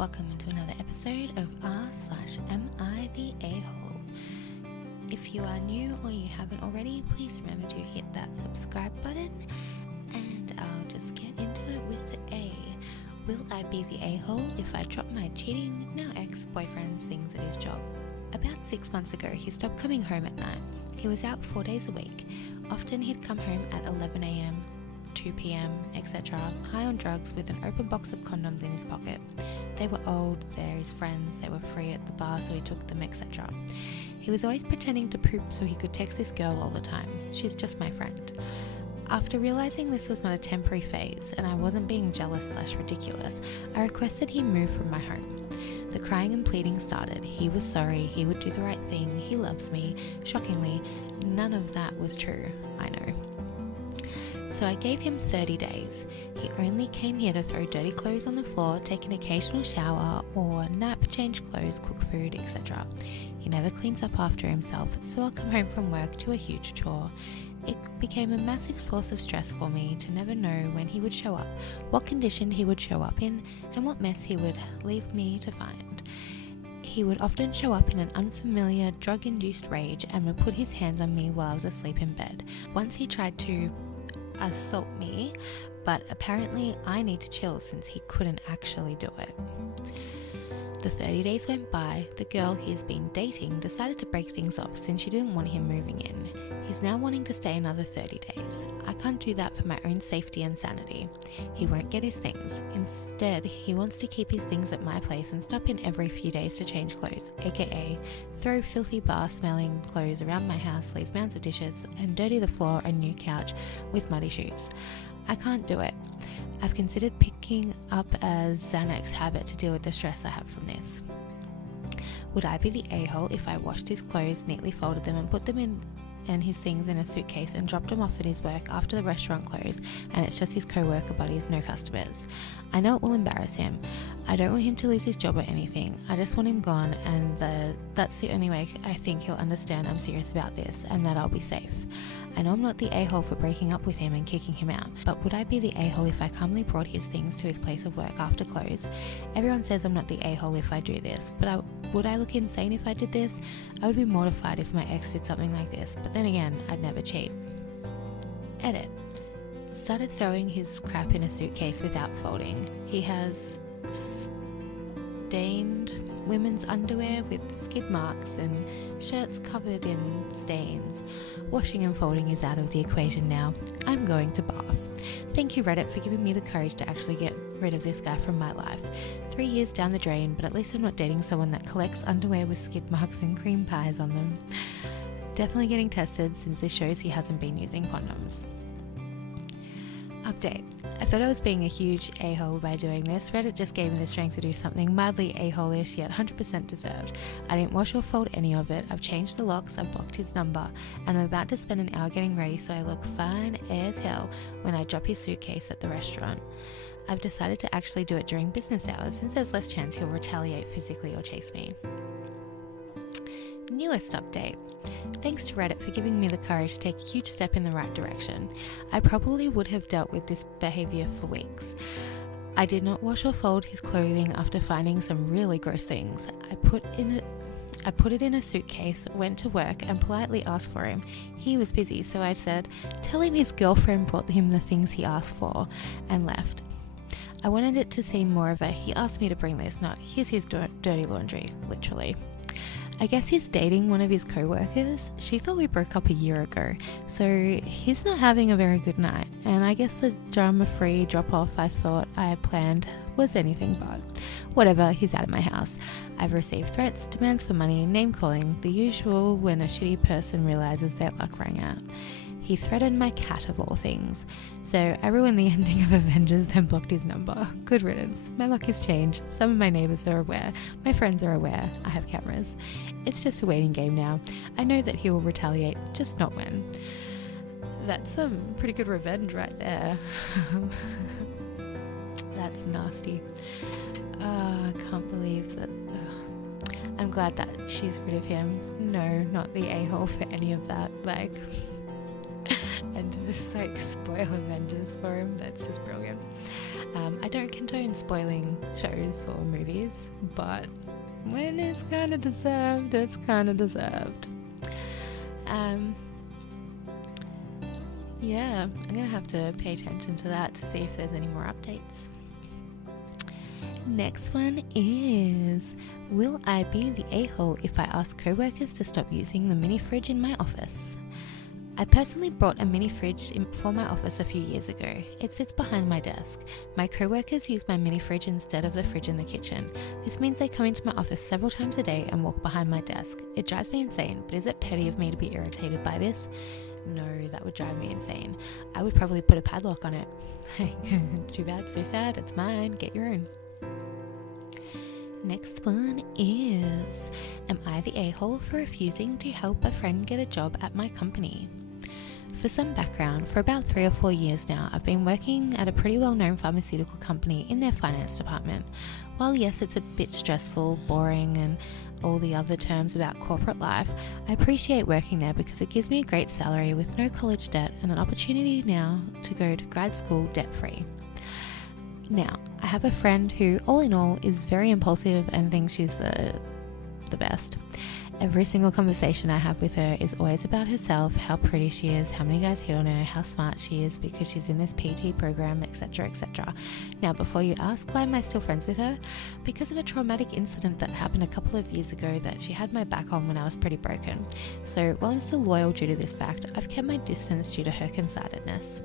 welcome to another episode of r/AmITheAsshole. If you are new or you haven't already, please remember to hit that subscribe button, and I'll just get into it with the A. Will I be the a-hole if I drop my cheating, now ex-boyfriend's things at his job? About 6 months ago, he stopped coming home at night. He was out 4 days a week. Often he'd come home at 11 a.m, 2 p.m, etc., high on drugs with an open box of condoms in his pocket. They were old, they're his friends, they were free at the bar so he took them, etc. He was always pretending to poop so he could text this girl all the time. She's just my friend. After realising this was not a temporary phase and I wasn't being jealous/ridiculous, I requested he move from my home. The crying and pleading started. He was sorry, he would do the right thing, he loves me. Shockingly, none of that was true, I know. So I gave him 30 days. He only came here to throw dirty clothes on the floor, take an occasional shower or nap, change clothes, cook food, etc. He never cleans up after himself, so I'll come home from work to a huge chore. It became a massive source of stress for me to never know when he would show up, what condition he would show up in, and what mess he would leave me to find. He would often show up in an unfamiliar, drug-induced rage and would put his hands on me while I was asleep in bed. Once he tried to assault me, but apparently I need to chill since he couldn't actually do it. The 30 days went by. The girl he's been dating decided to break things off since she didn't want him moving in. He's now wanting to stay another 30 days. I can't do that for my own safety and sanity. He won't get his things. Instead, he wants to keep his things at my place and stop in every few days to change clothes, aka throw filthy bar-smelling clothes around my house, leave mounds of dishes, and dirty the floor and new couch with muddy shoes. I can't do it. I've considered picking up a Xanax habit to deal with the stress I have from this. Would I be the a-hole if I washed his clothes, neatly folded them and put them in and his things in a suitcase and dropped him off at his work after the restaurant closed and it's just his co-worker buddies, no customers? I know it will embarrass him. I don't want him to lose his job or anything. I just want him gone, and that's the only way I think he'll understand I'm serious about this and that I'll be safe. I know I'm not the a-hole for breaking up with him and kicking him out, but would I be the a-hole if I calmly brought his things to his place of work after close? Everyone says I'm not the a-hole if I do this, but would I look insane if I did this? I would be mortified if my ex did something like this, but then again, I'd never cheat. Edit. Started throwing his crap in a suitcase without folding. He has stained women's underwear with skid marks and shirts covered in stains. Washing and folding is out of the equation now. I'm going to bath. Thank you, Reddit, for giving me the courage to actually get rid of this guy from my life. 3 years down the drain, but at least I'm not dating someone that collects underwear with skid marks and cream pies on them. Definitely getting tested since this shows he hasn't been using condoms. Update. I thought I was being a huge a-hole by doing this. Reddit just gave me the strength to do something mildly a-hole-ish yet 100% deserved. I didn't wash or fold any of it. I've changed the locks, I've blocked his number, and I'm about to spend an hour getting ready so I look fine as hell when I drop his suitcase at the restaurant. I've decided to actually do it during business hours since there's less chance he'll retaliate physically or chase me. Newest update. Thanks to Reddit for giving me the courage to take a huge step in the right direction. I probably would have dealt with this behaviour for weeks. I did not wash or fold his clothing after finding some really gross things. I put it in a suitcase, went to work and politely asked for him. He was busy, so I said, tell him his girlfriend brought him the things he asked for, and left. I wanted it to seem more of a, he asked me to bring this, not here's his dirty laundry, literally. I guess he's dating one of his co-workers. She thought we broke up a year ago, so he's not having a very good night, and I guess the drama-free drop-off I thought I had planned was anything but. Whatever, he's out of my house. I've received threats, demands for money, name-calling, the usual when a shitty person realises their luck rang out. He threatened my cat of all things. So I ruined the ending of Avengers, then blocked his number. Good riddance. My luck has changed. Some of my neighbours are aware. My friends are aware. I have cameras. It's just a waiting game now. I know that he will retaliate, just not when. That's some pretty good revenge right there. That's nasty. I can't believe that. I'm glad that she's rid of him. No, not the a-hole for any of that. And to just spoil Avengers for him, that's just brilliant. I don't condone spoiling shows or movies, but when it's kind of deserved, it's kind of deserved. Yeah, I'm gonna have to pay attention to that to see if there's any more updates. Next one is, will I be the a-hole if I ask co-workers to stop using the mini fridge in my office? I personally brought a mini fridge for my office a few years ago. It sits behind my desk. My co-workers use my mini fridge instead of the fridge in the kitchen. This means they come into my office several times a day and walk behind my desk. It drives me insane, but is it petty of me to be irritated by this? No, that would drive me insane. I would probably put a padlock on it. Too bad, so sad, it's mine, get your own. Next one is, am I the a-hole for refusing to help a friend get a job at my company? For some background, for about 3 or 4 years now, I've been working at a pretty well-known pharmaceutical company in their finance department. While yes, it's a bit stressful, boring, and all the other terms about corporate life, I appreciate working there because it gives me a great salary with no college debt and an opportunity now to go to grad school debt-free. Now, I have a friend who, all in all, is very impulsive and thinks she's the best. Every single conversation I have with her is always about herself, how pretty she is, how many guys hit on her, how smart she is because she's in this PT program, etc, etc. Now, before you ask why am I still friends with her, because of a traumatic incident that happened a couple of years ago that she had my back on when I was pretty broken. So while I'm still loyal due to this fact, I've kept my distance due to her considedness.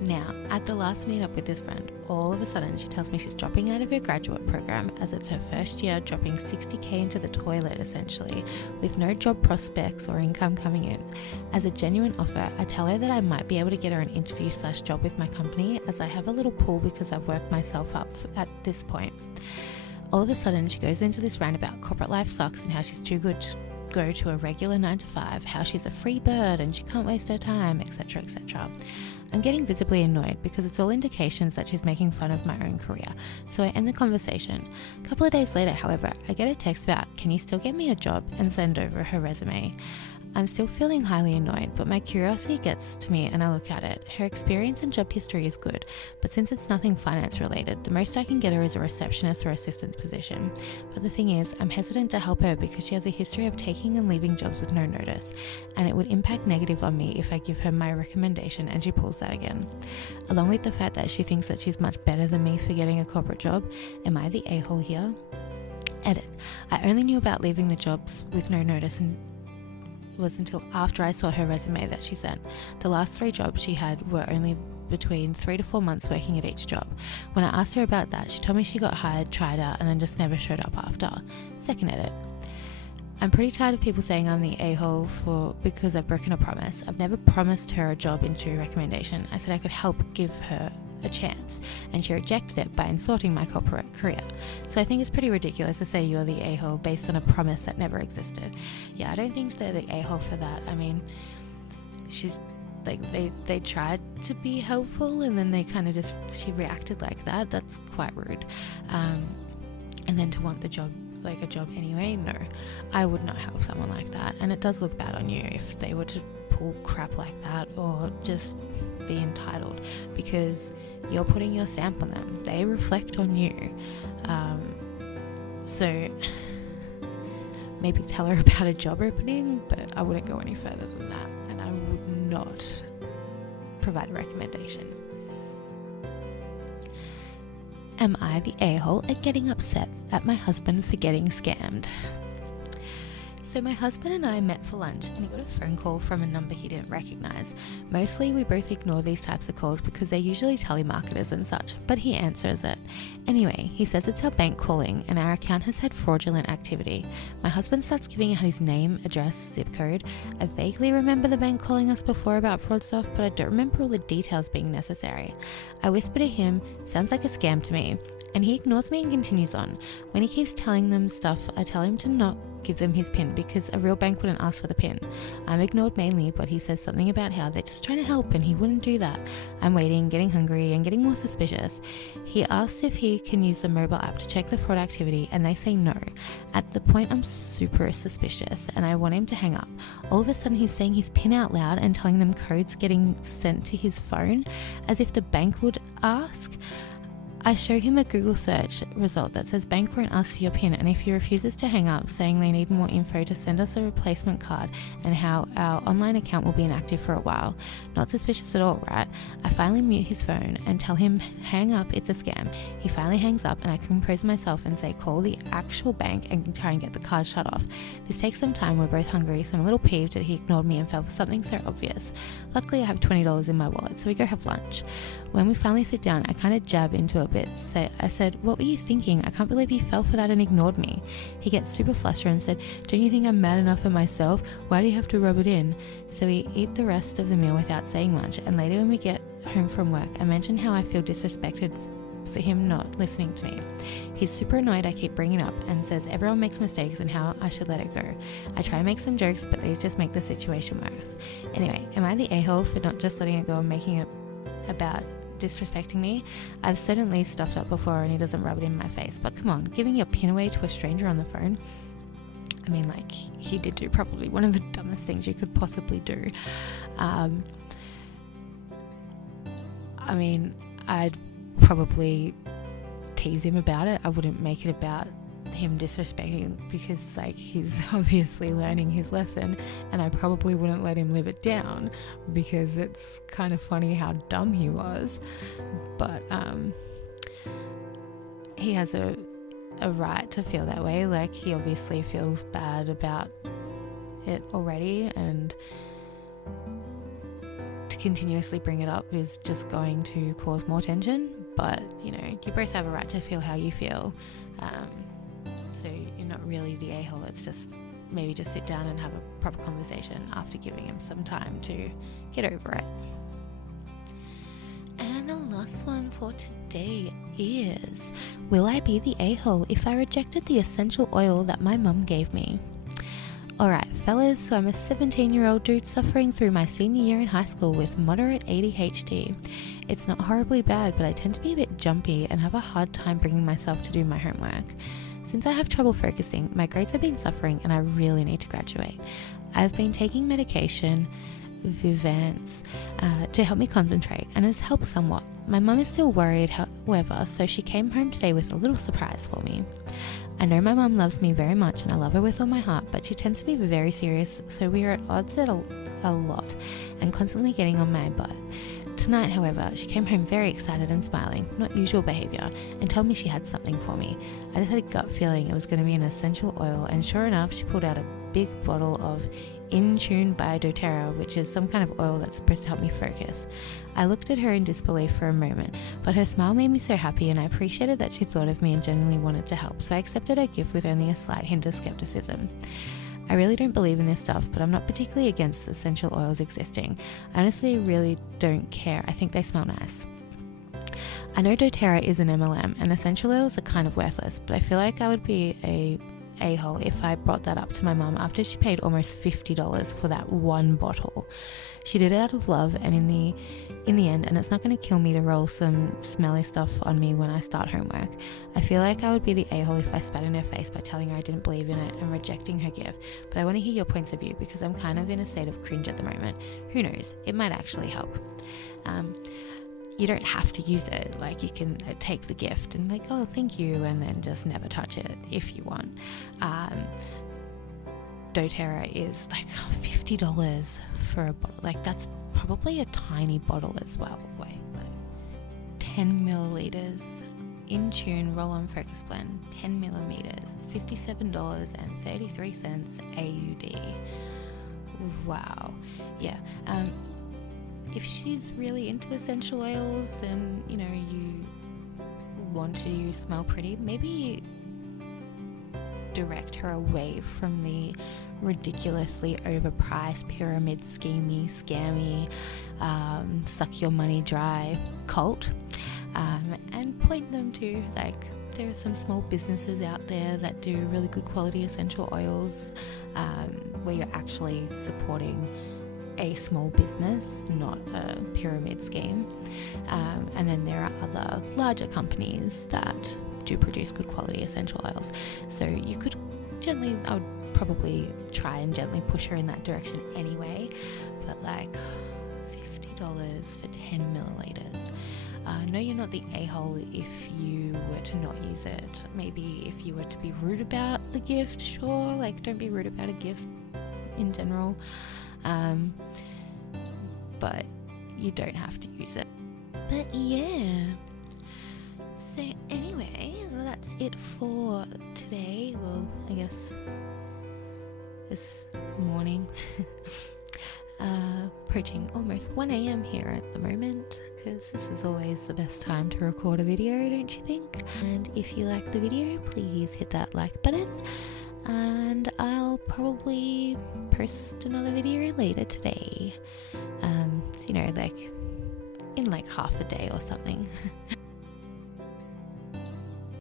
Now, at the last meetup with this friend, all of a sudden she tells me she's dropping out of her graduate program as it's her first year, dropping 60k into the toilet essentially, with no job prospects or income coming in. As a genuine offer, I tell her that I might be able to get her an interview/job with my company as I have a little pull because I've worked myself up at this point. All of a sudden she goes into this rant about corporate life sucks and how she's too good to go to a regular 9 to 5, how she's a free bird and she can't waste her time, etc, etc. I'm getting visibly annoyed because it's all indications that she's making fun of my own career, so I end the conversation. A couple of days later, however, I get a text about, can you still get me a job, and send over her resume. I'm still feeling highly annoyed, but my curiosity gets to me and I look at it. Her experience and job history is good, but since it's nothing finance related, the most I can get her is a receptionist or assistant position. But the thing is, I'm hesitant to help her because she has a history of taking and leaving jobs with no notice, and it would impact negative on me if I give her my recommendation and she pulls that again. Along with the fact that she thinks that she's much better than me for getting a corporate job, am I the a-hole here? Edit. I only knew about leaving the jobs with no notice and was until after I saw her resume that she sent. The last 3 jobs she had were only between 3 to 4 months working at each job. When I asked her about that, she told me she got hired, tried out, and then just never showed up after. Second edit. I'm pretty tired of people saying I'm the a-hole because I've broken a promise. I've never promised her a job into recommendation. I said I could help give her a chance, and she rejected it by insulting my corporate career. So I think it's pretty ridiculous to say you're the a-hole based on a promise that never existed. Yeah, I don't think they're the a-hole for that. I mean, she's like, they tried to be helpful and then they kind of she reacted like that. That's quite rude. And then to want the job, like a job anyway, no, I would not help someone like that. And it does look bad on you if they were to pull crap like that or just be entitled, because you're putting your stamp on them. They reflect on you. So maybe tell her about a job opening, but I wouldn't go any further than that, and I would not provide a recommendation. Am I the a-hole at getting upset at my husband for getting scammed? So my husband and I met for lunch and he got a phone call from a number he didn't recognize. Mostly we both ignore these types of calls because they're usually telemarketers and such, but he answers it. Anyway, he says it's our bank calling and our account has had fraudulent activity. My husband starts giving out his name, address, zip code. I vaguely remember the bank calling us before about fraud stuff, but I don't remember all the details being necessary. I whisper to him, sounds like a scam to me, and he ignores me and continues on. When he keeps telling them stuff, I tell him to not give them his PIN because a real bank wouldn't ask for the PIN. I'm ignored mainly, but he says something about how they're just trying to help and he wouldn't do that. I'm waiting, getting hungry and getting more suspicious. He asks if he can use the mobile app to check the fraud activity and they say no. At the point I'm super suspicious and I want him to hang up. All of a sudden he's saying his PIN out loud and telling them codes getting sent to his phone as if the bank would ask. I show him a Google search result that says bank won't ask for your PIN, and if he refuses to hang up, saying they need more info to send us a replacement card and how our online account will be inactive for a while. Not suspicious at all, right? I finally mute his phone and tell him hang up, it's a scam. He finally hangs up and I compose myself and say call the actual bank and try and get the card shut off. This takes some time, we're both hungry, so I'm a little peeved that he ignored me and fell for something so obvious. Luckily I have $20 in my wallet, so we go have lunch. When we finally sit down, I kind of jab into a bit. So I said, what were you thinking? I can't believe you fell for that and ignored me. He gets super flustered and said, don't you think I'm mad enough at myself? Why do you have to rub it in? So we eat the rest of the meal without saying much, and later when we get home from work, I mention how I feel disrespected for him not listening to me. He's super annoyed I keep bringing it up and says everyone makes mistakes and how I should let it go. I try and make some jokes, but these just make the situation worse. Anyway, am I the a-hole for not just letting it go and making it about disrespecting me? I've certainly stuffed up before and he doesn't rub it in my face, but come on, giving your PIN away to a stranger on the phone, I mean, like, he did do probably one of the dumbest things you could possibly do. I mean, I'd probably tease him about it. I wouldn't make it about him disrespecting because, like, he's obviously learning his lesson, and I probably wouldn't let him live it down because it's kind of funny how dumb he was. But he has a right to feel that way. Like, he obviously feels bad about it already, and to continuously bring it up is just going to cause more tension. But, you know, you both have a right to feel how you feel. So you're not really the a-hole. It's just maybe just sit down and have a proper conversation after giving him some time to get over it. And the last one for today is, will I be the a-hole if I rejected the essential oil that my mum gave me? Alright fellas, so I'm a 17-year-old dude suffering through my senior year in high school with moderate ADHD. It's not horribly bad, but I tend to be a bit jumpy and have a hard time bringing myself to do my homework. Since I have trouble focusing, my grades have been suffering and I really need to graduate. I've been taking medication, Vivance, to help me concentrate, and it's helped somewhat. My mum is still worried, however, so she came home today with a little surprise for me. I know my mum loves me very much and I love her with all my heart, but she tends to be very serious, so we are at odds a lot and constantly getting on my butt. Tonight, however, she came home very excited and smiling, not usual behaviour, and told me she had something for me. I just had a gut feeling it was going to be an essential oil, and sure enough, she pulled out a big bottle of In Tune by doTERRA, which is some kind of oil that's supposed to help me focus. I looked at her in disbelief for a moment, but her smile made me so happy and I appreciated that she thought of me and genuinely wanted to help, so I accepted her gift with only a slight hint of skepticism. I really don't believe in this stuff, but I'm not particularly against essential oils existing. I honestly really don't care. I think they smell nice. I know doTERRA is an MLM and essential oils are kind of worthless, but I feel like I would be a-hole if I brought that up to my mum after she paid almost $50 for that one bottle. She did it out of love and in the end, and it's not going to kill me to roll some smelly stuff on me when I start homework. I feel like I would be the a-hole if I spat in her face by telling her I didn't believe in it and rejecting her gift, but I want to hear your points of view because I'm kind of in a state of cringe at the moment. Who knows, it might actually help. You don't have to use it. Like, you can take the gift and like, oh, thank you, and then just never touch it if you want. doTERRA is like $50 for a bottle. Like, that's probably a tiny bottle as well. Wait, like 10 milliliters. In Tune Roll-On Focus Blend, 10 millimeters, $57.33 AUD. Wow. Yeah. If she's really into essential oils and, you know, you want to smell pretty, maybe direct her away from the ridiculously overpriced pyramid scammy, suck your money dry cult, and point them to like there are some small businesses out there that do really good quality essential oils, where you're actually supporting a small business, not a pyramid scheme. And then there are other larger companies that do produce good quality essential oils. So you could gently, I would probably try and gently push her in that direction anyway. But like $50 for 10 milliliters. No, you're not the a-hole if you were to not use it. Maybe if you were to be rude about the gift, sure, like don't be rude about a gift in general. But you don't have to use it. But yeah. So anyway, that's it for today. Well, I guess this morning. Approaching almost 1 a.m. here at the moment, because this is always the best time to record a video, don't you think? And if you like the video, please hit that like button, and I'll probably post another video later today. So, like in like half a day or something.